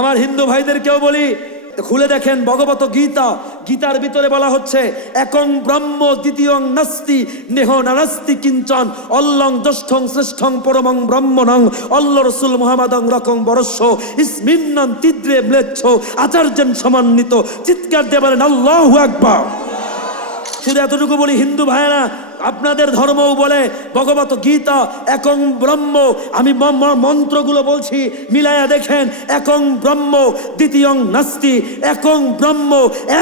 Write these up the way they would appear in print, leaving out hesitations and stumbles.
আমার হিন্দু ভাইদেরকেও বলি, খুলে দেখেন ভগবত গীতা, গীতার ভিতরে বলা হচ্ছে একং ব্রহ্ম দ্বিতীয়ং নাস্তি নেহ নানাস্তি কিঞ্চন অল্লং জ্যেষ্ঠং শ্রেষ্ঠং পরমং ব্রহ্মণং অল্ল রসুল মুহাম্মাদং রকং বরস্য ইসমিন্নন তিদ্রে ম্লেচ্ছ আচার্যেন সমন্বিত। চিৎকার দিয়ে বলেন আল্লাহু আকবার। শুধু এতটুকু বলি, হিন্দু ভাইয়েরা, আপনাদের ধর্মও বলে ভগবত গীতা একং ব্রহ্ম। আমি মন্ত্রগুলো বলছি, মিলায়া দেখেন। একং ব্রহ্ম দ্বিতীয়ং নাস্তি, একং ব্রহ্ম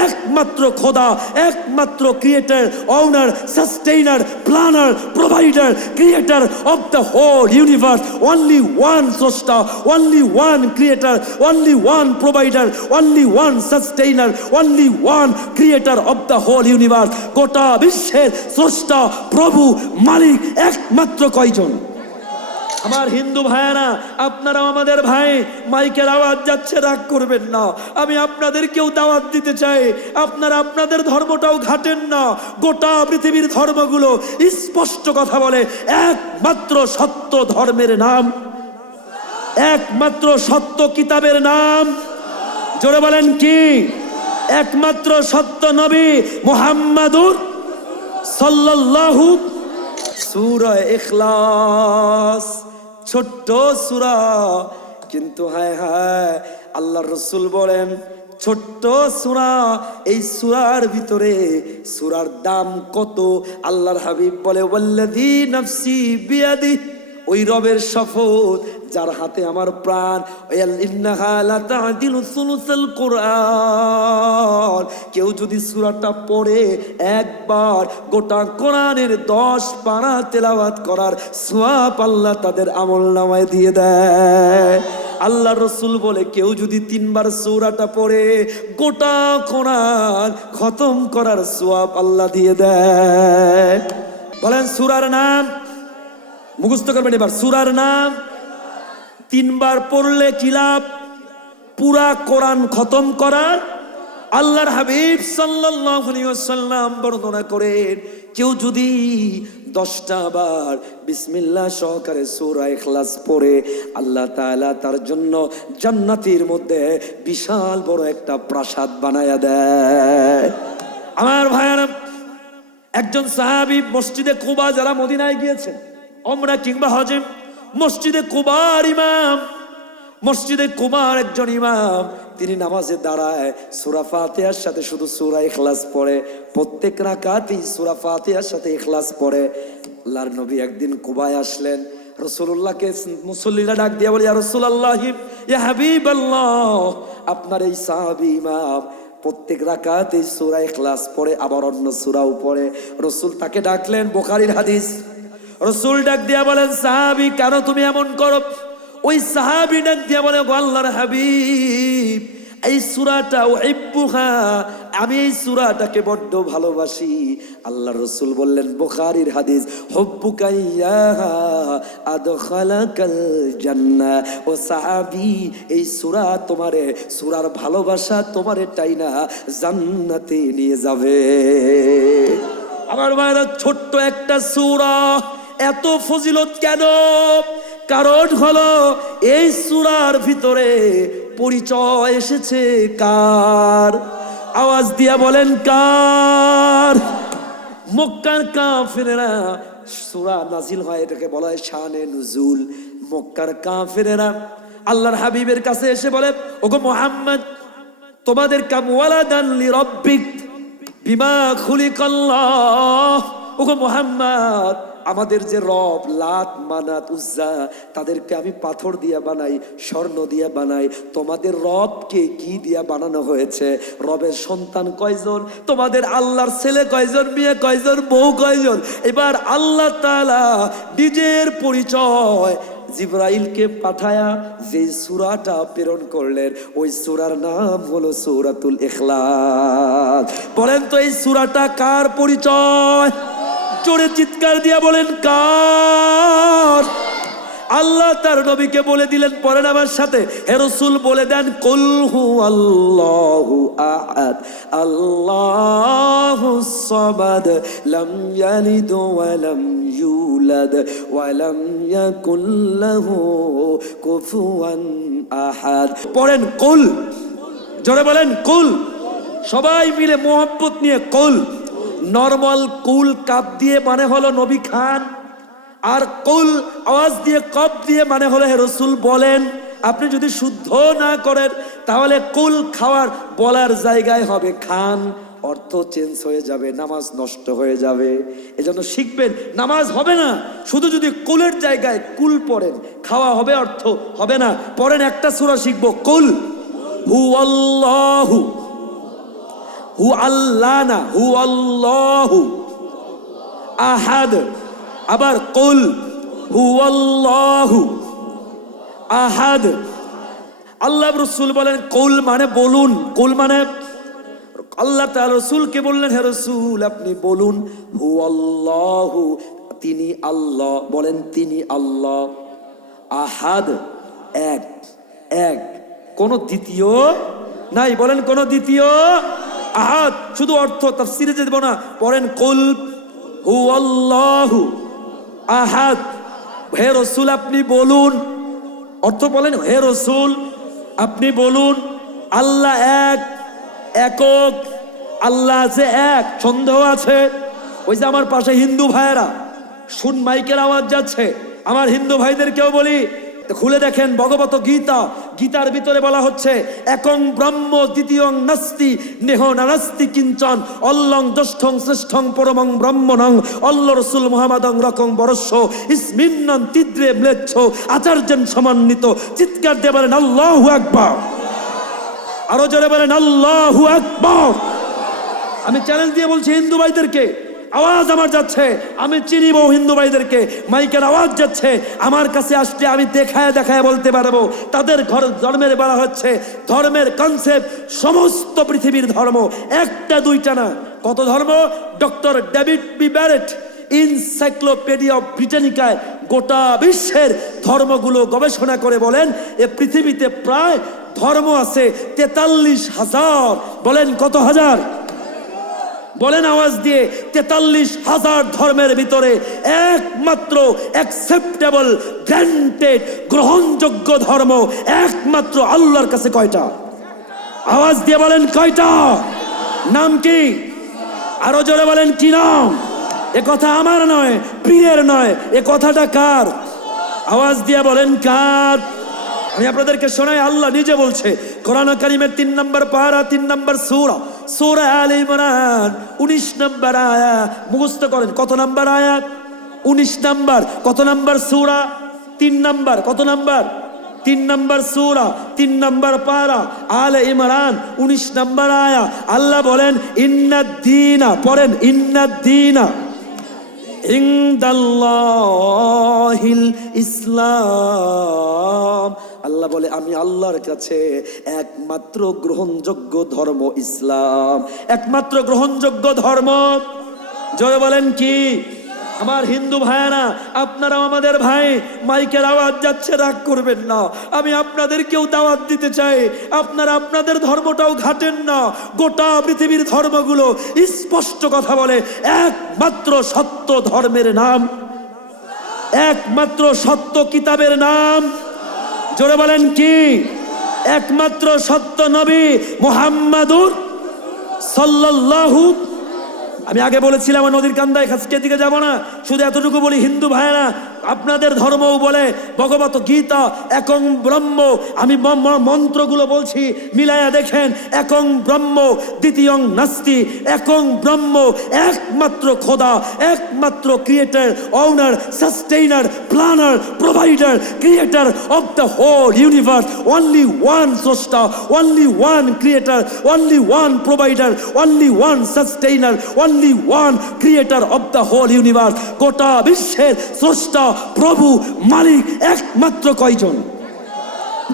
একমাত্র খোদা, একমাত্র creator, owner, sustainer, planner, provider, creator of the whole universe. Only one স্রষ্টা, only one creator, only one provider, only one sustainer, only one creator of the whole universe. গোটা বিশ্বের স্রষ্টা, প্রভু, মালিক একমাত্র কয়জন? আমার হিন্দু ভাইয়েরা, আপনারাও আমাদের ভাই। মাইকের আওয়াজ যাচ্ছে, রাগ করবেন না। আমি আপনাদেরকেও দাওয়াত দিতে চাই, আপনারা আপনাদের ধর্মটাও ঘাটেন না। গোটা পৃথিবীর ধর্মগুলো স্পষ্ট কথা বলে, একমাত্র সত্য ধর্মের নাম, একমাত্র সত্য কিতাবের নাম, জোরে বলেন কি? একমাত্র সত্য নবী মুহাম্মাদুর সাল্লাল্লাহু। সূরা ইখলাস, ছোট্ট সূরা, কিন্তু হায় হায় আল্লাহর রাসূল বলেন ছোট্ট সূরা। এই সূরার ভিতরে সূরার দাম কত? আল্লাহর হাবিব বলে ওয়াল্লাযী নাফসি বিয়াদি, ওই রবের শপথ যার হাতে আমার প্রাণ, ইন্নাহা লাতাদিলু সুলুসাল কুরআন। কেউ যদি সূরাটা পড়ে একবার, গোটা কোরআনের 10 পারা তেলাওয়াত করার সওয়াব আল্লাহ তাদের আমলনামায় দিয়ে দেয়। আল্লাহ রসুল বলে কেউ যদি 3 বার সূরাটা পড়ে, গোটা কোরআন খতম করার সওয়াব আল্লাহ দিয়ে দেয়। বলেন সূরার নাম, মুখস্থ করবেন এবার। সূরার নাম 3 বার পড়লে কি লাভ? পুরা কোরআন খতম করার। আল্লাহর হাবিব সাল্লাল্লাহু আলাইহি ওয়াসাল্লাম বর্ণনা করেন, কেউ যদি 10টা বার বিসমিল্লাহ সহকারে সূরা ইখলাস পড়ে, আল্লাহ তাআলা তার জন্য জান্নাতের মধ্যে বিশাল বড় একটা প্রাসাদ বানায়া দেয়। আমার ভাইয়ারা, একজন সাহাবী মসজিদে কুবা, যারা মদিনায় গিয়েছেন উমরা কিংবা হজে, মসজিদে কুবার ইমাম, মসজিদে কুবার একজন ইমাম, তিনি নামাজে দাঁড়ায় সূরা ফাতিহার সাথে শুধু সূরা ইখলাস পড়ে। প্রত্যেক রাকাতেই সূরা ফাতিহার সাথে ইখলাস পড়ে। আল্লাহর নবী একদিন কুবায় আসলেন, রাসূলুল্লাহকে মুসল্লিরা ডাক দিয়ে বলে, ইয়া রাসূলুল্লাহ, ইয়া হাবিবাল্লাহ, আপনার এই সাহাবী ইমাম প্রত্যেক রাকাতেই সূরা ইখলাস পড়ে, আবার অন্য সূরাও পড়ে। রাসূল তাকে ডাকলেন, বুখারীর হাদিস। রাসূল ডাক দিয়া বলেন, সাহাবী কেন তুমি এমন করো? ওই সাহাবী ডাক দিয়া বলে, গো আল্লাহর হাবিব, এই সূরাটা উহিব্বুহা, আমি এই সূরাটাকে বড্ড ভালোবাসি। আল্লাহর রাসূল বললেন, বুখারীর হাদিস, হুব্বুকা ইয়াহা আদখালাকাল জান্নাহ। ও সাহাবী, এই সূরা তোমারে, সূরার ভালোবাসা তোমারে টাইনা জান্নাতে নিয়ে যাবে। আমার ভাইরা, ছোট্ট একটা সূরা, এত ফজিলত কেন? কারণ হলো এই সূরার ভিতরে পরিচয় এসেছে কার? আওয়াজ দিয়া বলেন কার? মক্কার কাফেরেরা, সূরা নাজিল হয়, এটাকে বলা হয় শানে নুজুল। মক্কার কাফেরেরা আল্লাহর হাবিবের কাছে এসে বলে, ওগো মুহাম্মদ, তোমাদের কাম ওয়ালাদান লিরাব্বিক বিমা খুলিকাল্লাহ। ওগো মুহাম্মদ, আমাদের যে রব লাত, মানাত, উজ্জা, তাদেরকে আমি পাথর দিয়া বানাই, স্বর্ণ দিয়া বানাই। তোমাদের রবকে কি দিয়া বানানো হয়েছে? রবের সন্তান কয়জন? তোমাদের আল্লাহর ছেলে কয়জন? মেয়ে কয়জন? বউ কয়জন? এবার আল্লাহ তাআলা নিজের পরিচয় জিবরাইলকে পাঠায়া যে সূরাটা প্রেরণ করলেন, ওই সূরার নাম হলো সূরাতুল ইখলাস। বলেন তো এই সূরাটা কার পরিচয়? জোরে চিৎকার দিয়া বলেন কার? আল্লাহ তার নবীকে বলে দিলেন, পড়েন আমার সাথে, হে রাসূল বলে দেন, কুল হু আল্লাহু আহাদ আল্লাহুস সামাদ লাম ইয়ালিদ ওয়া লাম ইউলাদ ওয়া লাম ইয়াকুল লাহু কুফুয়ান আহাদ। পড়েন কুল, জোরে বলেন কুল, সবাই মিলে মোহাব্বত নিয়ে কুল। নরমাল কুল কাপ দিয়ে মানে হলো নবী খান, আর কুল আওয়াজ দিয়ে কপ দিয়ে মানে হলো হে রাসূল বলেন। আপনি যদি শুদ্ধ না করেন তাহলে কুল খাওয়ার বলার জায়গায় হবে খান, অর্থ চেঞ্জ হয়ে যাবে, নামাজ নষ্ট হয়ে যাবে। এজন্য শিখবেন, নামাজ হবে না শুধু যদি কুলের জায়গায় কুল পড়েন, খাওয়া হবে অর্থ হবে না। পড়েন একটা সূরা শিখবো, কুল হু আল্লাহু, হু আল্লাহ না, হু আল্লাহু আহাদ। আবার কুল হু আল্লাহু আহাদ। আল্লাহ রাসূল বলেন কুল মানে বলুন, কুল মানে আল্লাহ তাআলা রাসূলকে বললেন, হে রাসূল আপনি বলুন হু আল্লাহু, তিনি আল্লাহ, বলেন তিনি আল্লাহ, আহাদ এক, এক, কোন দ্বিতীয় নাই, বলেন কোন দ্বিতীয়, আহাদ শুধু অর্থ তাফসীরে যেতে না, পড়েন কুল হু আল্লাহু আহাদ। হে রাসূল আপনি বলুন, অর্থ বলেন হে রাসূল আপনি বলুন আল্লাহ এক, একক, আল্লাহ যে এক, সন্দেহ আছে? ওই যে আমার পাশে হিন্দু ভাইয়েরা শুন, মাইকের আওয়াজ যাচ্ছে, আমার হিন্দু ভাইদেরকেও বলি খুলে দেখেন ভগবত গীতা, গীতার ভিতরে বলা হচ্ছে একং ব্রহ্ম দ্বিতীয়ং নাস্তি নেহ নানাস্তি কিঞ্চন অল্লং জ্যেষ্ঠং শ্রেষ্ঠং পরমং ব্রহ্মণং অল্ল রসুল মুহাম্মাদং রকং বরস্য ইসমিন্নন তিদ্রে ম্লেচ্ছ আচার্যেন সমন্বিত। চিৎকার দিয়ে বলেন আল্লাহু আকবার, আরো জোরে বলেন আল্লাহু আকবার। আমি চ্যালেঞ্জ দিয়ে বলছি হিন্দু ভাইদেরকে, আওয়াজ আমার যাচ্ছে, আমি চিনিব হিন্দু ভাইদেরকে, মাইকের আওয়াজ যাচ্ছে, আমার কাছে আসলে আমি দেখায় দেখায় বলতে পারবো তাদের ঘর ধর্মের বলা হচ্ছে, ধর্মের কনসেপ্ট সমস্ত পৃথিবীর ধর্ম, একটা দুইটা না, কত ধর্ম। Doctor David B Barrett Encyclopedia of ব্রিটানিকায় গোটা বিশ্বের ধর্মগুলো গবেষণা করে বলেন এ পৃথিবীতে প্রায় ধর্ম আছে 43,000। বলেন কত হাজার? বলেন আওয়াজ দিয়ে, 43,000 ধর্মের ভিতরে একমাত্র অ্যাকসেপ্টেবল গ্র্যান্টেড গ্রহণযোগ্য ধর্ম একমাত্র আল্লাহর কাছে কয়টা? আওয়াজ দিয়ে বলেন কয়টা? নাম কি? আরো জোরে বলেন কি নাম? এ কথা আমার নয়, পীরের নয়, এ কথাটা কার? আওয়াজ দিয়ে বলেন কার? আমি আপনাদেরকে শোনাই, আল্লাহ নিজে বলছে কোরআন কারীমের 3 নম্বর পারা 3 নম্বর সূরা, সূরা আলে ইমরান 19 নম্বর আয়াত মুখস্থ করেন। কত নম্বর আয়াত? 19 নম্বর। কত নম্বর সূরা? 3 নম্বর। কত নম্বর? 3 নম্বর সূরা, 3 নম্বর পারা আলে ইমরান 19 নম্বর আয়াত। আল্লাহ বলেন ইন্নাদ-দীনা, পড়েন ইন্নাদ-দীনা ইনদাল্লাহিল ইসলাম। আল্লাহ বলে আমি আল্লাহর কাছে একমাত্র গ্রহণযোগ্য ধর্ম ইসলাম, একমাত্র গ্রহণযোগ্য ধর্ম। জোরে বলেন কি? আমার হিন্দু ভাইয়েরা, আপনারাও আমাদের ভাই, মাইকের আওয়াজ যাচ্ছে, রাগ করবেন না, আমি আপনাদেরকেও দাওয়াত দিতে চাই, আপনারা আপনাদের ধর্মটাও ঘাটেন না। গোটা পৃথিবীর ধর্মগুলো স্পষ্ট কথা বলে একমাত্র সত্য ধর্মের নাম, একমাত্র সত্য কিতাবের নাম। জোরে বলেন কি? একমাত্র সত্য নবী মুহাম্মাদুর সাল্লাল্লাহু। আমি আগে বলেছিলাম নদীর কান্দায় খাসকে দিকে যাব না, শুধু এতটুকু বলি হিন্দু ভাইয়েরা, আপনাদের ধর্মও বলে ভগবত গীতা একং ব্রহ্ম। আমি মন্ত্রগুলো বলছি, মিলায়া দেখেন, একং ব্রহ্ম দ্বিতীয়ং নাস্তি, একং ব্রহ্ম একমাত্র খোদা, একমাত্র creator, owner, sustainer, planner, provider, creator of the whole universe, only one স্রষ্টা, only one creator, only one provider, only one sustainer, only one creator of the whole universe. গোটা বিশ্বের স্রষ্টা, প্রভু, মালিক একমাত্র কয়জন?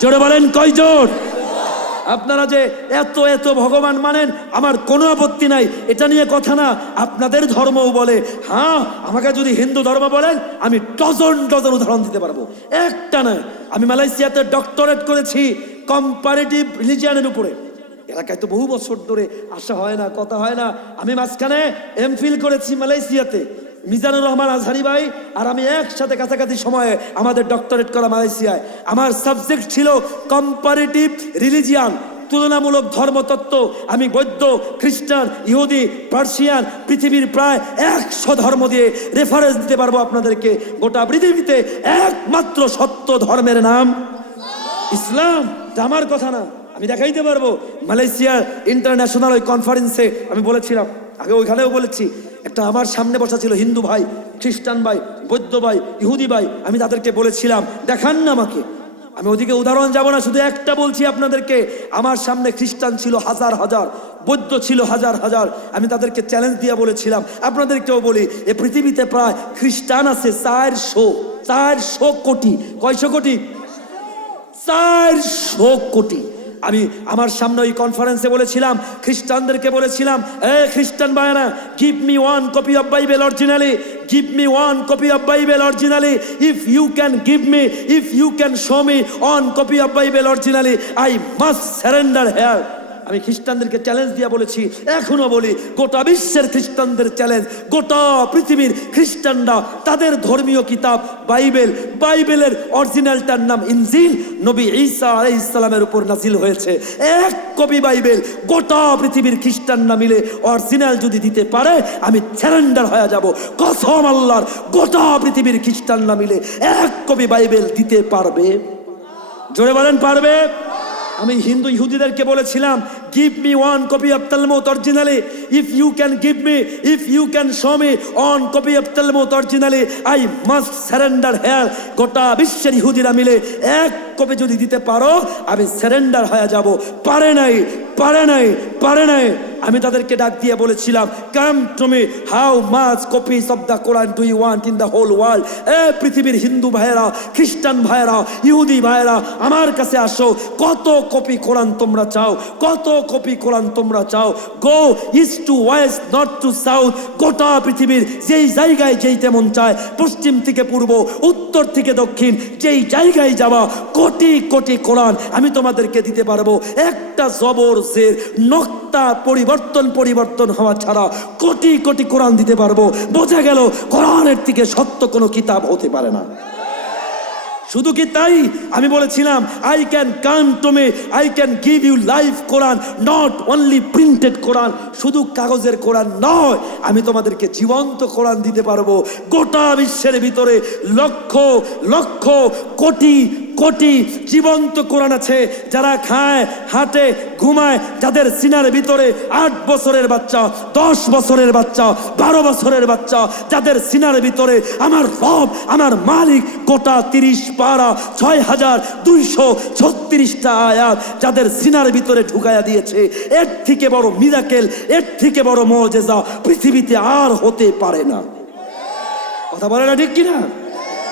জোরে বলেন কয়জন? আপনারা যে এত এত ভগবান মানেন, আমার কোনো আপত্তি নাই, এটা নিয়ে কথা না। আপনাদের ধর্মও বলে, হ্যাঁ, আমাকে যদি হিন্দু ধর্ম বলেন আমি ডজন ডজন উদাহরণ দিতে পারবো, একটা নয়। আমি মালয়েশিয়াতে ডক্টরেট করেছি কম্পারেটিভ রিলিজিয়ানের উপরে। এলাকায় তো বহু বছর ধরে আসা হয় না, কথা হয় না। আমি মাঝখানে এমফিল করেছি মালয়েশিয়াতে, মিজানুর রহমান আজহারি ভাই আর আমি একসাথে কাছাকাছি সময়ে আমাদের ডক্টরেট করা মালয়েশিয়ায়। আমার সাবজেক্ট ছিল কম্পারেটিভ রিলিজিয়ান, তুলনামূলক ধর্মতত্ত্ব। আমি বৌদ্ধ, খ্রিস্টান, ইহুদি, পার্সিয়ান, পৃথিবীর প্রায় 100 ধর্ম দিয়ে রেফারেন্স দিতে পারবো আপনাদেরকে। গোটা পৃথিবীতে একমাত্র সত্য ধর্মের নাম ইসলাম। এটা আমার কথা না, আমি দেখাইতে পারবো। মালয়েশিয়ার ইন্টারন্যাশনাল ওই কনফারেন্সে আমি বলেছিলাম, আগে ওইখানেও বলেছি, একটা আমার সামনে বসা ছিল হিন্দু ভাই, খ্রিস্টান ভাই, বৌদ্ধ ভাই, ইহুদি ভাই। আমি তাদেরকে বলেছিলাম, দেখান না আমাকে, আমি ওদিকে উদাহরণ যাব না, শুধু একটা বলছি আপনাদেরকে। আমার সামনে খ্রিস্টান ছিল হাজার হাজার, বৌদ্ধ ছিল হাজার হাজার। আমি তাদেরকে চ্যালেঞ্জ দিয়ে বলেছিলাম, আপনাদেরকেও বলি, এ পৃথিবীতে প্রায় খ্রিস্টান আছে 400 কোটি। কয়শো কোটি? 400 কোটি। আমি আমার সামনে ওই কনফারেন্সে বলেছিলাম, খ্রিস্টানদেরকে বলেছিলাম, এ খ্রিস্টান ভাইরা, give me one copy of Bible originally, give me one copy of Bible originally. If you can give me, if you can show me one copy of Bible originally, I must surrender here. আমি খ্রিস্টানদেরকে challenge দিয়ে বলেছি, এখনো বলি, গোটা বিশ্বের খ্রিস্টানদের challenge, গোটা পৃথিবীর খ্রিস্টানরা তাদের ধর্মীয় কিতাব বাইবেল, বাইবেলের অরিজিনালটার নাম ইনজিল, নবী ঈসা আলাইহিস সালামের উপর নাজিল হয়েছে। এক কপি বাইবেল গোটা পৃথিবীর খ্রিস্টানরা মিলে অরিজিনাল যদি দিতে পারে, আমি সারেন্ডার হয়ে যাব। কসম আল্লাহর, গোটা পৃথিবীর খ্রিস্টানরা মিলে এক কপি বাইবেল দিতে পারবে? জোরে বলেন, পারবে? আমি হিন্দু ইহুদিদেরকে বলেছিলাম, give me one copy of Talmud originally, if you can give me, if you can show me one copy of Talmud originally, I must surrender here. গোটা বিশ্বের ইহুদিরা মিলে এক কপি যদি দিতে পারো, আমি সারেন্ডার হয়ে যাব। পারে নাই, পারে নাই, পারে নাই। আমি তাদেরকে ডাক দিয়ে বলেছিলাম, come to me, how much copies of the Quran do you want in the whole world? এ পৃথিবীর হিন্দু ভাইয়েরা, খ্রিস্টান ভাইয়েরা, ইহুদি ভাইয়েরা, আমার কাছে আসো। কত কপি কোরআন তোমরা চাও? কত কপি কোরআন তোমরা চাও? Go east to west, north to south, গোটা পৃথিবীর যেই জায়গায় যেই তেমন চায়, পশ্চিম থেকে পূর্ব, উত্তর থেকে দক্ষিণ, যেই জায়গায় যাওয়া, কোটি কোটি কোরআন আমি তোমাদেরকে দিতে পারবো। একটা জবর জের নক্তা পরিবর্তন হওয়া ছাড়া কোটি কোটি কোরআন দিতে পারবো। বোঝা গেল, কোরআনের থেকে সত্য কোনো কিতাব হতে পারে না। শুধু কি তাই? আমি বলেছিলাম, I can come to me, I can give you live Quran, not only printed Quran. শুধু কাগজের কোরআন নয়, আমি তোমাদেরকে জীবন্ত কোরআন দিতে পারবো। গোটা বিশ্বের ভিতরে লক্ষ লক্ষ কোটি কোটি জীবন্ত কোরআন আছে। যারা খায়, হাঁটে, ঘুমায়, যাদের সিনার ভিতরে 8 বছরের বাচ্চা, 10 বছরের বাচ্চা, 12 বছরের বাচ্চা, যাদের সিনার ভিতরে আমার রব, আমার মালিক গোটা 30 পারা 6236টা আয়াত যাদের সিনার ভিতরে ঢুকাইয়া দিয়েছে। এর থেকে বড় মিরাকেল, এর থেকে বড় মুজিজা পৃথিবীতে আর হতে পারে না। কথা বলে না, ঠিক কিনা?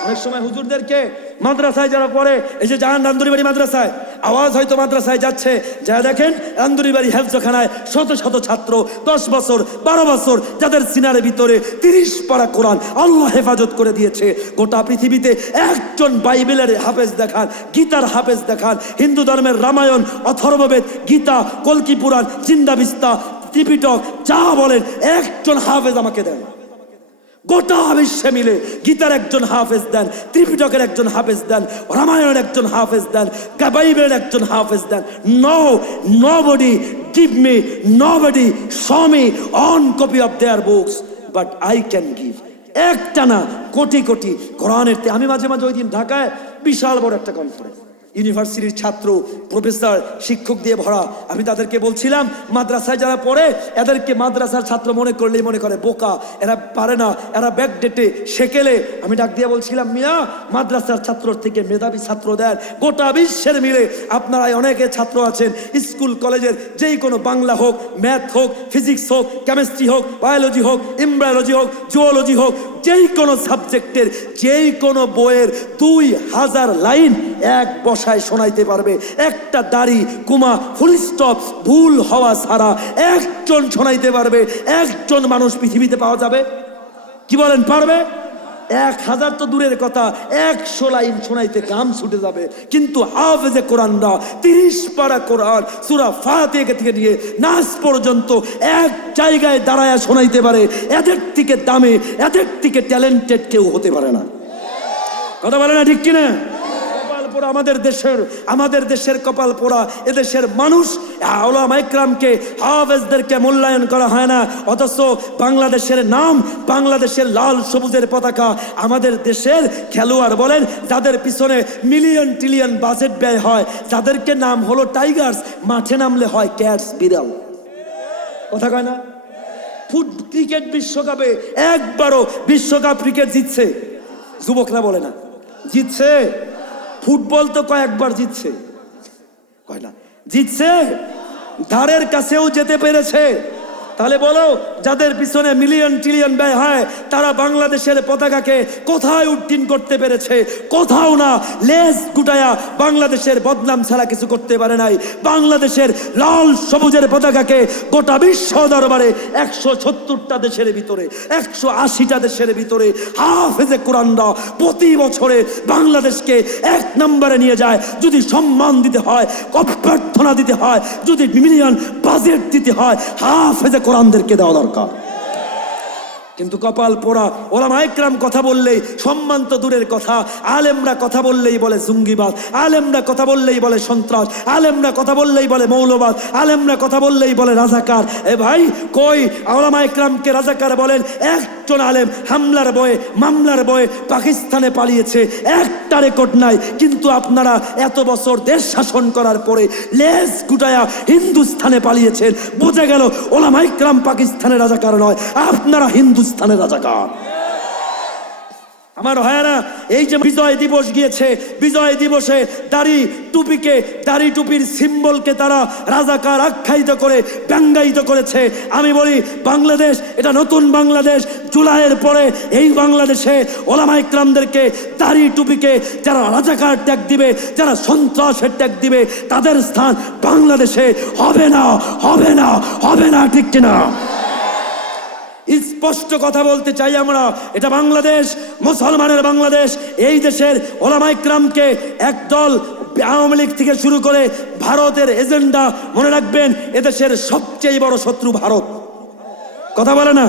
অনেক সময় হুজুরদেরকে মাদ্রাসায় যারা পড়ে, এই যে যান রান্দুরিবাড়ি মাদ্রাসায়, আওয়াজ হয়তো মাদ্রাসায় যাচ্ছে, যা দেখেন রান্দুরিবাড়ি হেফজখানায় শত শত ছাত্র, 10 বছর 12 বছর, যাদের সিনারের ভিতরে 30 পারা কোরআন আল্লাহ হেফাজত করে দিয়েছে। গোটা পৃথিবীতে একজন বাইবেলের হাফেজ দেখান, গীতার হাফেজ দেখান, হিন্দু ধর্মের রামায়ণ, অথর্ববেদ, গীতা, কল্কি পুরাণ, জিন্দাবিস্তা, ত্রিপিটক, যা বলেন, একজন হাফেজ আমাকে দেন। গোটা বিশ্বে মিলে গীতার একজন হাফেজ দেন, ত্রিপিটকের একজন হাফেজ দেন, রামায়ণের একজন হাফেজ দেন, বাইবেলের একজন হাফেজ দেন। Nobody give me, nobody show me one copy of their books, but I can give. একটা না, কোটি কোটি কোরআনের। আমি মাঝে মাঝে ওই দিন ঢাকায় বিশাল বড় একটা কনফারেন্স, ইউনিভার্সিটির ছাত্র, প্রফেসর, শিক্ষক দিয়ে ভরা। আমি তাদেরকে বলছিলাম, মাদ্রাসায় যারা পড়ে এদেরকে মাদ্রাসার ছাত্র মনে করলেই মনে করে বোকা, এরা পারে না, এরা ব্যাকডেটে, সেকেলে। আমি ডাক দিয়ে বলছিলাম, মিয়া, মাদ্রাসার ছাত্রর থেকে মেধাবী ছাত্র দেন। গোটা বিশ্বের মিলে আপনারা অনেকে ছাত্র আছেন, স্কুল কলেজের যেই কোনো, বাংলা হোক, ম্যাথ হোক, ফিজিক্স হোক, কেমিস্ট্রি হোক, বায়োলজি হোক, এমব্রায়োলজি হোক, জুওলজি হোক, যেই কোনো সাবজেক্টের যেই কোনো বইয়ের 2000 লাইন এক বসায় শোনাইতে পারবে। একটা দাড়ি কুমা ফুল স্টপ ভুল হওয়া ছাড়া একজন শোনাইতে পারবে। একজন মানুষ পৃথিবীতে পাওয়া যাবে? কি বলেন, পারবে? 1000 তো দূরের কথা, 100 লাইন শোনাইতে গাম ছুটে যাবে। কিন্তু হাফেজে কোরআনরা 30 পারা কোরআন সূরা ফাতিহা থেকে নিয়ে নাস পর্যন্ত এক জায়গায় দাঁড়ায় শোনাইতে পারে। এদের থেকে দামে, এদের থেকে ট্যালেন্টেড কেউ হতে পারে না। কথা বলে না, ঠিক কিনা? কপাল পোড়া আমাদের দেশের কপাল পোড়া। এদেশের মানুষ উলামা ইকরামকে, হাফেজদেরকে মূল্যায়ন করা হয় না। অথচ বাংলাদেশের নাম, বাংলাদেশের লাল সবুজের পতাকা, আমাদের দেশের খেলোয়াড় বলেন যাদের পিছনে মিলিয়ন ট্রিলিয়ন বাজেট ব্যয় হয়, যাদেরকে নাম হলো টাইগার্স, মাঠে নামলে হয় ক্যাটস, বিড়াল। কথা কয় না? ক্রিকেট বিশ্বকাপে একবারও বিশ্বকাপ ক্রিকেট জিতছে? যুবকরা বলে না জিতছে। ফুটবল তো কয়েকবার জিতছে, কয় না জিতছে, ধারের কাছেও যেতে পেরেছে। তাহলে বলো, যাদের পিছনে মিলিয়ন ট্রিলিয়ন ব্যয় হয়, তারা বাংলাদেশের পতাকাকে কোথায় উড্ডীন করতে পেরেছে? কোথাও না। লেজ গুটায়া বাংলাদেশের বদনাম ছাড়া কিছু করতে পারে নাই। বাংলাদেশের লাল সবুজের পতাকাকে গোটা বিশ্ব দরবারে 170টা দেশের ভিতরে, 180টা দেশের ভিতরে হাফেজে কোরআনরা প্রতি বছরে বাংলাদেশকে 1 নম্বরে নিয়ে যায়। যদি সম্মান দিতে হয়, অভ্যর্থনা দিতে হয়, যদি মিলিয়ন বাজেট দিতে হয়, হাফেজে কোরআনদেরকে দেওয়া দরকার। কিন্তু কপাল পোড়া, ওলামা ইকরাম কথা বললেই সম্মান তো দূরের কথা, আলেমরা কথা বললেই বলে জঙ্গিবাদ, আলেমরা কথা বললেই বলে সন্ত্রাস, আলেমরা কথা বললেই বলে মৌলবাদ, আলেমরা কথা বললেই বলে রাজাকার। এ ভাই, কই ওলামা ইকরামকে রাজাকার বলেন? একজন আলেম হামলার বয়ে, মামলার বয়ে পাকিস্তানে পালিয়েছে, একটা রেকর্ড নাই। কিন্তু আপনারা এত বছর দেশ শাসন করার পরে লেজ গুটায়া হিন্দুস্তানে পালিয়েছেন। বোঝা গেল ওলামা ইকরাম পাকিস্তানের রাজাকার নয়, আপনারা হিন্দুস্তানের রাজাকার। আমার ভাইয়ারা, এই যে বিজয় দিবস গিয়েছে, বিজয় দিবসে দাড়ি টুপির সিম্বলকে তারা রাজাকার আখ্যায়িত করে ব্যঙ্গায়িত করেছে। আমি বলি, বাংলাদেশ এটা নতুন বাংলাদেশ। জুলাইয়ের পরে এই বাংলাদেশে ওলামা ইকরামদেরকে, দাড়ি টুপিকে যারা রাজাকার ট্যাগ দিবে, যারা সন্ত্রাসের ট্যাগ দিবে, তাদের স্থান বাংলাদেশে হবে না, হবে না, হবে না, ঠিক কিনা? স্পষ্ট কথা বলতে চাই আমরা, এটা বাংলাদেশ, মুসলমানের বাংলাদেশ। এই দেশের ওলামা ইকরামকে একদল আওয়ামী লীগ থেকে শুরু করে ভারতের এজেন্ডা, মনে রাখবেন এদেশের সবচেয়ে বড় শত্রু ভারত। কথা বলে না?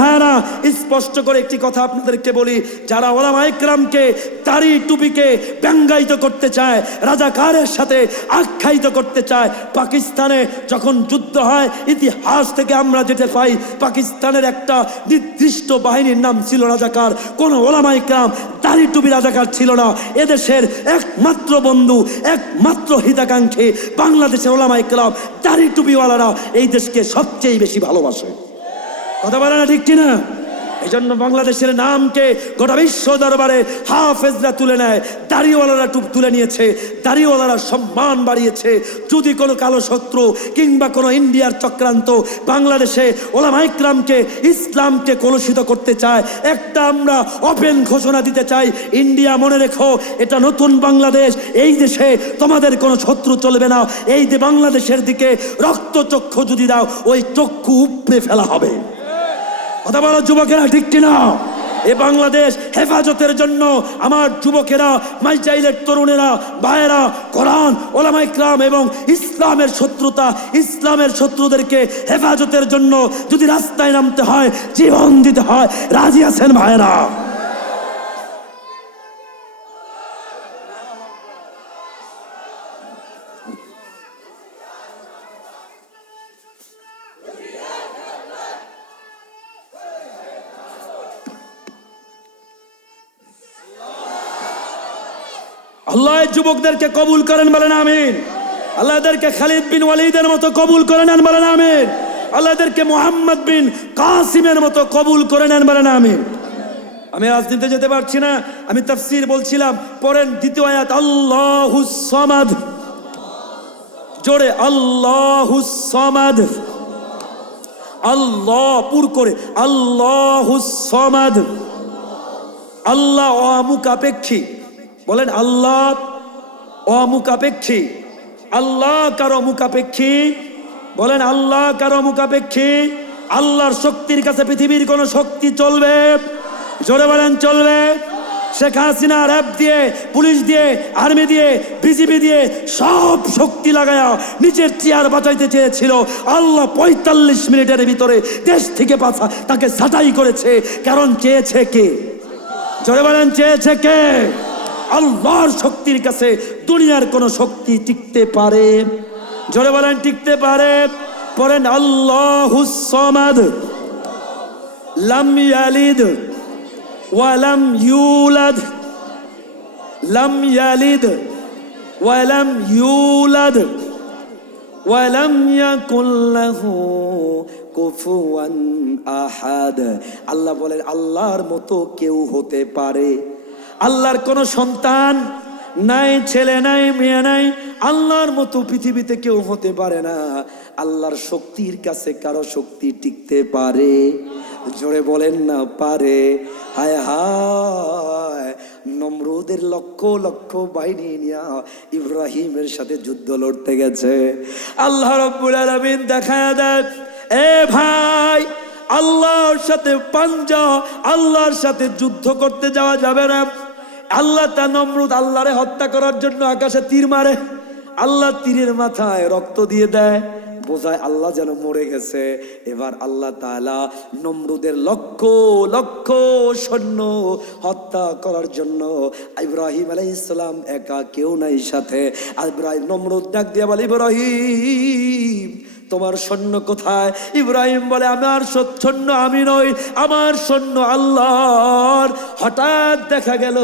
ভাইরা, স্পষ্ট করে একটি কথা আপনাদেরকে বলি, যারা ওলামা ইকরামকে, দাড়ি টুপিকে ব্যঙ্গায়িত করতে চায়, রাজাকারের সাথে আখ্যায়িত করতে চায়, পাকিস্তানে যখন যুদ্ধ হয়, ইতিহাস থেকে আমরা যেটা পাই, পাকিস্তানের একটা নির্দিষ্ট বাহিনীর নাম ছিল রাজাকার। কোন ওলামা ইকরাম দাড়ি টুপি রাজাকার ছিল না। এদেশের একমাত্র বন্ধু, একমাত্র হিতাকাঙ্ক্ষী বাংলাদেশের ওলামা ইকরাম, দাড়ি টুপিওয়ালারা এই দেশকে সবচেয়ে বেশি ভালোবাসে। কথা বলে না, ঠিক কিনা? এই জন্য বাংলাদেশের নামকে গোটা বিশ্ব দরবারে হাফেজরা তুলে নেয়, দাড়িওয়ালারা তুলে নিয়েছে, দাড়িওয়ালারা সম্মান বাড়িয়েছে। যদি কোনো কালো শত্রু কিংবা কোনো ইন্ডিয়ার চক্রান্ত বাংলাদেশে ওলামা ইকরামকে, ইসলামকে কলুষিত করতে চায়, একটা আমরা ওপেন ঘোষণা দিতে চাই, ইন্ডিয়া মনে রেখো, এটা নতুন বাংলাদেশ। এই দেশে তোমাদের কোনো শত্রু চলবে না। এই যে বাংলাদেশের দিকে রক্তচক্ষু যদি দাও, ওই চক্ষু উপড়ে ফেলা হবে। কথা বলো যুবকেরা, ঠিক কিনা? এ বাংলাদেশ হেফাজতের জন্য আমার যুবকেরা, মাইচাইলের তরুণেরা, ভাইয়েরা, কোরআন, ওলামা ইকরাম এবং ইসলামের শত্রুতা, ইসলামের শত্রুদেরকে হেফাজতের জন্য যদি রাস্তায় নামতে হয়, জীবন দিতে হয়, রাজি আছেন ভাইয়েরা? আল্লাহ যুবকদেরকে কবুল করেন, বলেন আমিন। আল্লাহ এদেরকে খালিদ বিন ওয়ালিদের মতো কবুল করে নেন, বলেন আমিন। আল্লাহ এদেরকে মুহাম্মদ বিন কাসিমের মতো কবুল করে নেন, বলেন আমিন। আমি রাজনীতিতে যেতে পারছি না, আমি তাফসীর বলছিলাম। পড়েন দ্বিতীয় আয়াত, আল্লাহুস সামাদ, জোরে আল্লাহুস সামাদ আল্লাহ পুর করে, আল্লাহুস সামাদ। আল্লাহ অমুখাপেক্ষী, বলেন আল্লাহ অমুখাপেক্ষী। আল্লাহ কারো মুখাপেক্ষী, বলেন আল্লাহ কারো মুখাপেক্ষী। আল্লাহর শক্তির কাছে পৃথিবীর কোন শক্তি চলবে? জোরে বলেন চলবে? শেখ হাসিনা র‍্যাব দিয়ে, পুলিশ দিয়ে, আর্মি দিয়ে, বিজিবি দিয়ে সব শক্তি লাগায়া নিচের চেয়ার বাঁচাইতে চেয়েছিল। আল্লাহ ৪৫ মিনিটের ভিতরে দেশ থেকে তাকে ছাঁটাই করেছে। কারণ চেয়েছে কে? জোরে বলেন চেয়েছে কে? আল্লাহর শক্তির কাছে দুনিয়ার কোন শক্তি টিকতে পারে? জোরে বলেন টিকতে পারে? পড়েন আল্লাহুস সামাদ লাম ইয়ালিদ ওয়া লাম ইউলাদ, লাম ইয়ালিদ ওয়া লাম ইউলাদ ওয়া লাম ইয়াকুল লাহু কুফুয়ান আহাদ। আল্লাহ বলেন আল্লাহর মতো কেউ হতে পারে? আল্লাহর কোন সন্তান নাই, ছেলে নাই, মেয়ে নাই, আল্লাহর মতো পৃথিবীতে কেউ হতে পারে না। আল্লাহর শক্তির কাছে কারো শক্তি টিকতে পারে? জোরে বলেন না পারে। হায় হায়, নমরুদের লক্ষ লক্ষ বাহিনী নিয়ে ইব্রাহিমের সাথে যুদ্ধ লড়তে গেছে। আল্লাহ রাব্বুল আলামিন দেখায় দেয়, এ ভাই, আল্লাহর সাথে পাঞ্জা, আল্লাহর সাথে যুদ্ধ করতে যাওয়া যাবে না। আল্লাহ তা নমরুদ আল্লাহরে হত্যা করার জন্য আকাশে তীর মারে, আল্লাহ তীরের মাথায় রক্ত দিয়ে দেয়, বোঝায় আল্লাহ যেন মরে গেছে। এবার আল্লাহ তাআলা নমরুদের লক্ষ লক্ষ সৈন্য হত্যা করার জন্য ইব্রাহিম আলাইহিস সালাম একা, কেউ নাই সাথে। ইব্রাহিম, নমরুদ ডাক দিয়ে বলে, ইব্রাহিম তোমার সৈন্য কোথায়? ইব্রাহিম বলে, আমার সৈন্য আমি নই, আমার সৈন্য আল্লাহর। হঠাৎ দেখা গেল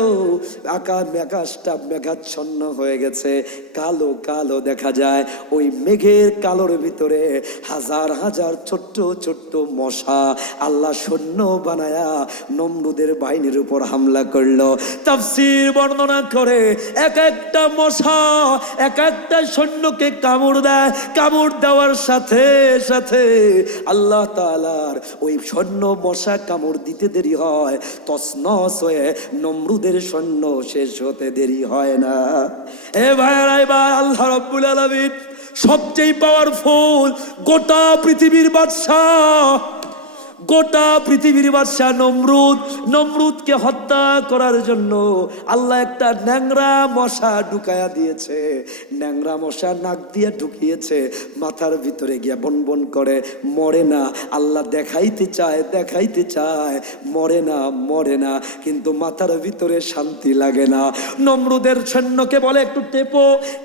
আকাশটা মেঘাচ্ছন্ন হয়ে গেছে, কালো কালো দেখা যায়। ওই মেঘের কালোর ভিতরে হাজার হাজার ছোট্ট ছোট্ট মশা আল্লাহ সৈন্য বানায়া নমরুদের বাহিনীর উপর হামলা করলো। তাফসীর বর্ণনা করে, এক একটা মশা এক একটা সৈন্যকে কামড় দেয়, কামড় দেওয়ার সাথে সাথে আল্লাহ তাআলার ওই সৈন্য মশা কামড় দিতে দেরি হয়, তছনছ হয়ে নমরুদের সৈন্য শেষ হতে দেরি হয় না। এ ভাইরা, এবার আল্লাহ রাব্বুল আলামিন সবচেয়ে পাওয়ারফুল, গোটা পৃথিবীর বাদশা, গোটা পৃথিবীর বাদশা নমরুদ, নমরুদকে হত্যা করার জন্য আল্লাহ একটা ন্যাংরা মশা ঢুকায়া দিয়েছে। ন্যাংরা মশা নাক দিয়ে ঢুকিয়েছে, মাথার ভিতরে গিয়া বন বন করে, মরে না। আল্লাহ দেখাইতে চায় মরে না, মরে না, কিন্তু মাথার ভিতরে শান্তি লাগে না। নমরুদের সৈন্যকে বলে একটু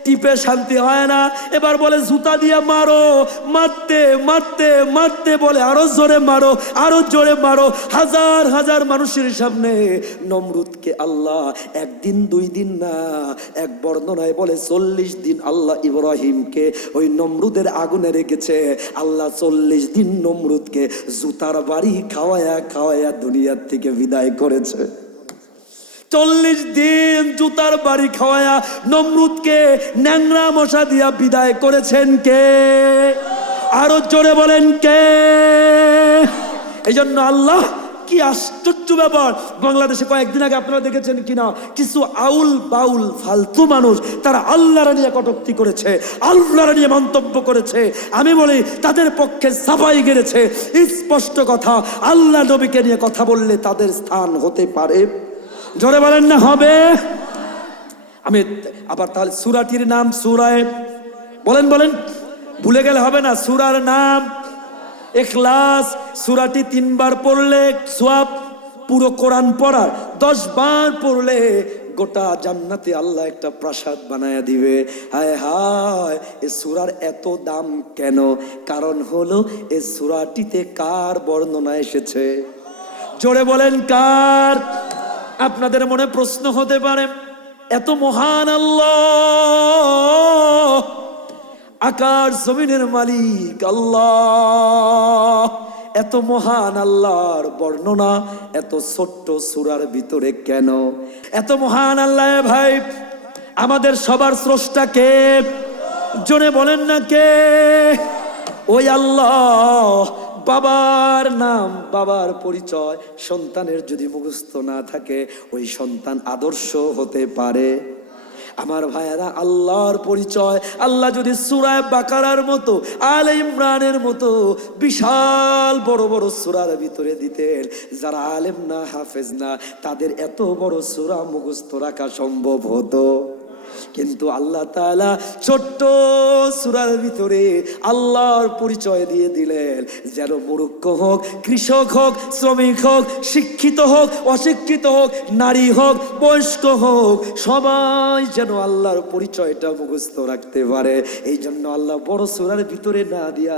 টিপে শান্তি হয় না। এবার বলে জুতা দিয়ে মারো, মারতে মারতে মারতে বলে আরো জোরে মারো, আরো জোরে মারো। হাজার হাজার মানুষের সামনে নমরুদকে আল্লাহ একদিন দুই দিন না, এক বর্ণনায় বলে 40 দিন আল্লাহ ইব্রাহিমকে ওই নমরুদের আগুনে রেখেছে। আল্লাহ 40 দিন নমরুদকে জুতার বাড়ি খাওয়ায়া খাওয়ায়া দুনিয়ার থেকে বিদায় করেছে। 40 দিন জুতার বাড়ি খাওয়ায়া নমরুদকে ন্যাংরা মশা দিয়া বিদায় করেছেন কে? আরো জোরে বলেন কে? এই জন্য আল্লাহ, কি আশ্চর্য ব্যাপার, বাংলাদেশে কয়েকদিন আগে আপনারা দেখেছেন কিনা, কিছু আউল বাউল ফালতু মানুষ তারা আল্লাহর নিয়ে কটূক্তি করেছে, আল্লাহর নিয়ে মন্তব্য করেছে। আমি বলি তাদের পক্ষে সাফাই গেড়েছে। স্পষ্ট কথা, আল্লাহ নবীকে নিয়ে কথা বললে তাদের স্থান হতে পারে? জোরে বলেন না হবে? আমি আবার তাহলে সূরাটির নাম সূরায়ে, বলেন বলেন, ভুলে গেলে হবে না। সূরার নাম ইখলাস। সূরাটি 3 বার পড়লে সওয়াব, পুরো কোরআন পড়ার 10 বার পড়লে গোটা জান্নাতে আল্লাহ একটা প্রাসাদ বানায়া দিবে। হায় হায়, এই সূরার এত দাম কেন? কারণ হলো এই সূরাটিতে কার বর্ণনা এসেছে? জোরে বলেন কার? আপনাদের মনে প্রশ্ন হতে পারে, এত মহান আল্লাহ, আকাশ জমিনের মালিক আল্লাহ, এত মহান আল্লাহর বর্ণনা এত ছোট্ট সূরার ভিতরে কেন? এত মহান আল্লাহ ভাই, আমাদের সবার স্রষ্টা কে? জোরে বলেন না কে? ওই আল্লাহ বাবার নাম, বাবার পরিচয় সন্তানের যদি মুখস্থ না থাকে, ওই সন্তান আদর্শ হতে পারে? আমার ভাইয়েরা, আল্লাহর পরিচয় আল্লাহ যদি সূরা বাকারার মতো, আলে ইমরানের মতো বিশাল বড় বড় সূরার ভিতরে দিতেন, যারা আলেম না, হাফেজ না, তাদের এত বড় সূরা মুখস্থ রাখা সম্ভব হতো। কিন্তু আল্লাহ তাআলা ছোট্ট সূরার ভিতরে আল্লাহর পরিচয় দিয়ে দিলেন, যেন মূর্খ হোক, কৃষক হোক, শ্রমিক হোক, শিক্ষিত হোক, অশিক্ষিত হোক, নারী হোক, বয়স্ক হোক, সবাই যেন আল্লাহর পরিচয়টা মুখস্থ রাখতে পারে। এই জন্য আল্লাহ বড় সূরার ভিতরে না দিয়া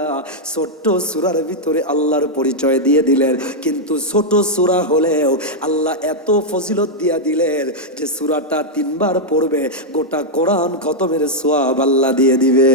ছোট্ট সূরার ভিতরে আল্লাহর পরিচয় দিয়ে দিলেন। কিন্তু ছোট সূরা হলেও আল্লাহ এত ফজিলত দিয়া দিলেন যে সূরাটা 3 বার পড়বে গোটা কোরআন খতমের সওয়াব আল্লাহ দিয়ে দিবে।